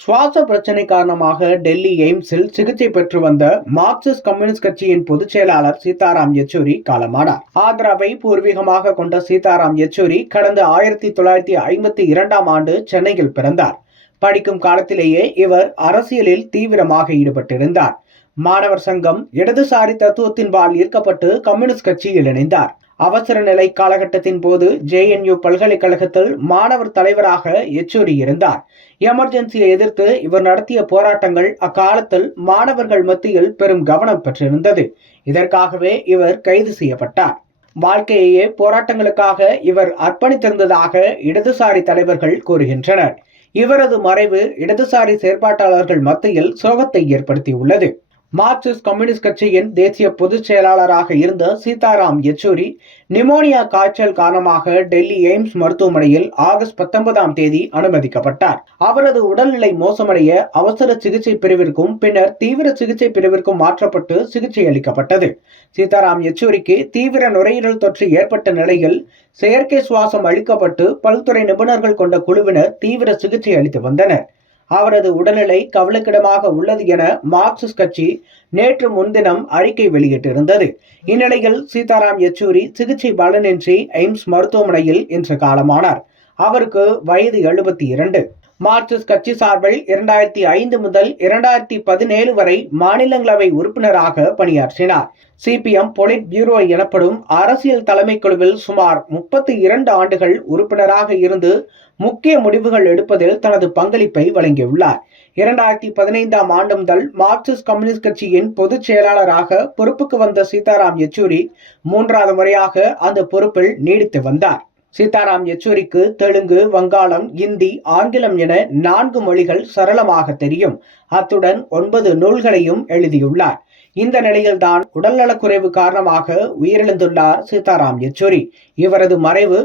சுவாச பிரச்சனை காரணமாக டெல்லி எய்ம்ஸில் சிகிச்சை பெற்று வந்த மார்க்சிஸ்ட் கம்யூனிஸ்ட் கட்சியின் பொதுச் செயலாளர் சீதாராம் யெச்சூரி காலமானார். ஆந்திராவை பூர்வீகமாக கொண்ட சீதாராம் யெச்சூரி கடந்த 1952ஆம் ஆண்டு சென்னையில் பிறந்தார். படிக்கும் காலத்திலேயே இவர் அரசியலில் தீவிரமாக ஈடுபட்டிருந்தார். மாணவர் சங்கம், இடதுசாரி தத்துவத்தின்பால் ஈர்க்கப்பட்டு கம்யூனிஸ்ட் கட்சியில் இணைந்தார். அவசர நிலை காலகட்டத்தின் போது JNU பல்கலைக்கழகத்தில் மாணவர் தலைவராக யெச்சூரி இருந்தார். எமர்ஜென்சியை எதிர்த்து இவர் நடத்திய போராட்டங்கள் அக்காலத்தில் மாணவர்கள் மத்தியில் பெரும் கவனம் பெற்றிருந்தது. இதற்காகவே இவர் கைது செய்யப்பட்டார். வாழ்க்கையே போராட்டங்களுக்காக இவர் அர்ப்பணித்திருந்ததாக இடதுசாரி தலைவர்கள் கூறுகின்றனர். இவரது மறைவு இடதுசாரி செயற்பாட்டாளர்கள் மத்தியில் சோகத்தை ஏற்படுத்தியுள்ளது. மார்க்சிஸ்ட் கம்யூனிஸ்ட் கட்சியின் தேசிய பொதுச் செயலாளராக இருந்த சீதாராம் யெச்சூரி நிமோனியா காய்ச்சல் காரணமாக டெல்லி எய்ம்ஸ் மருத்துவமனையில் ஆகஸ்ட் 19ஆம் தேதி அனுமதிக்கப்பட்டார். அவரது உடல்நிலை மோசமடைய அவசர சிகிச்சை பிரிவிற்கும் பின்னர் தீவிர சிகிச்சை பிரிவிற்கும் மாற்றப்பட்டு சிகிச்சை அளிக்கப்பட்டது. சீதாராம் யெச்சூரிக்கு தீவிர நுரையீரல் தொற்று ஏற்பட்ட நிலையில் செயற்கை சுவாசம் அளிக்கப்பட்டு பல்துறை நிபுணர்கள் கொண்ட குழுவினர் தீவிர சிகிச்சை அளித்து வந்தனர். அவரது உடல்நிலை கவலைக்கிடமாக உள்ளது என மார்க்சிஸ்ட் கட்சி நேற்று முன்தினம் அறிக்கை வெளியிட்டிருந்தது. இந்நிலையில் சீதாராம் யெச்சூரி சிகிச்சை பலனின்றி எய்ம்ஸ் மருத்துவமனையில் இன்று காலமானார். அவருக்கு வயது 72. மார்க்சிஸ்ட் கட்சி சார்பில் 2005 முதல் 2017 வரை மாநிலங்களவை உறுப்பினராக பணியாற்றினார். CPM பொலிட் பியூரோ எனப்படும் அரசியல் தலைமை குழுவில் சுமார் 32 ஆண்டுகள் உறுப்பினராக இருந்து முக்கிய முடிவுகள் எடுப்பதில் தனது பங்களிப்பை வழங்கியுள்ளார். 2015ஆம் ஆண்டு முதல் மார்க்சிஸ்ட் கம்யூனிஸ்ட் கட்சியின் பொதுச் செயலாளராக பொறுப்புக்கு வந்த சீதாராம் யெச்சூரி 3வது முறையாக அந்த பொறுப்பில் நீடித்து வந்தார். சீதாராம் யெச்சூரிக்கு தெலுங்கு, வங்காளம், இந்தி, ஆங்கிலம் என 4 மொழிகள் சரளமாக தெரியும். அத்துடன் 9 நூல்களையும் எழுதியுள்ளார். இந்த நிலையில்தான் உடல்நலக்குறைவு காரணமாக உயிரிழந்துள்ளார் சீதாராம் யெச்சூரி. இவரது மறைவு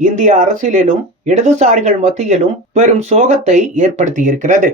இந்திய அரசியலிலும் இடதுசாரிகள் மத்தியிலும் பெரும் சோகத்தை ஏற்படுத்தியிருக்கிறது.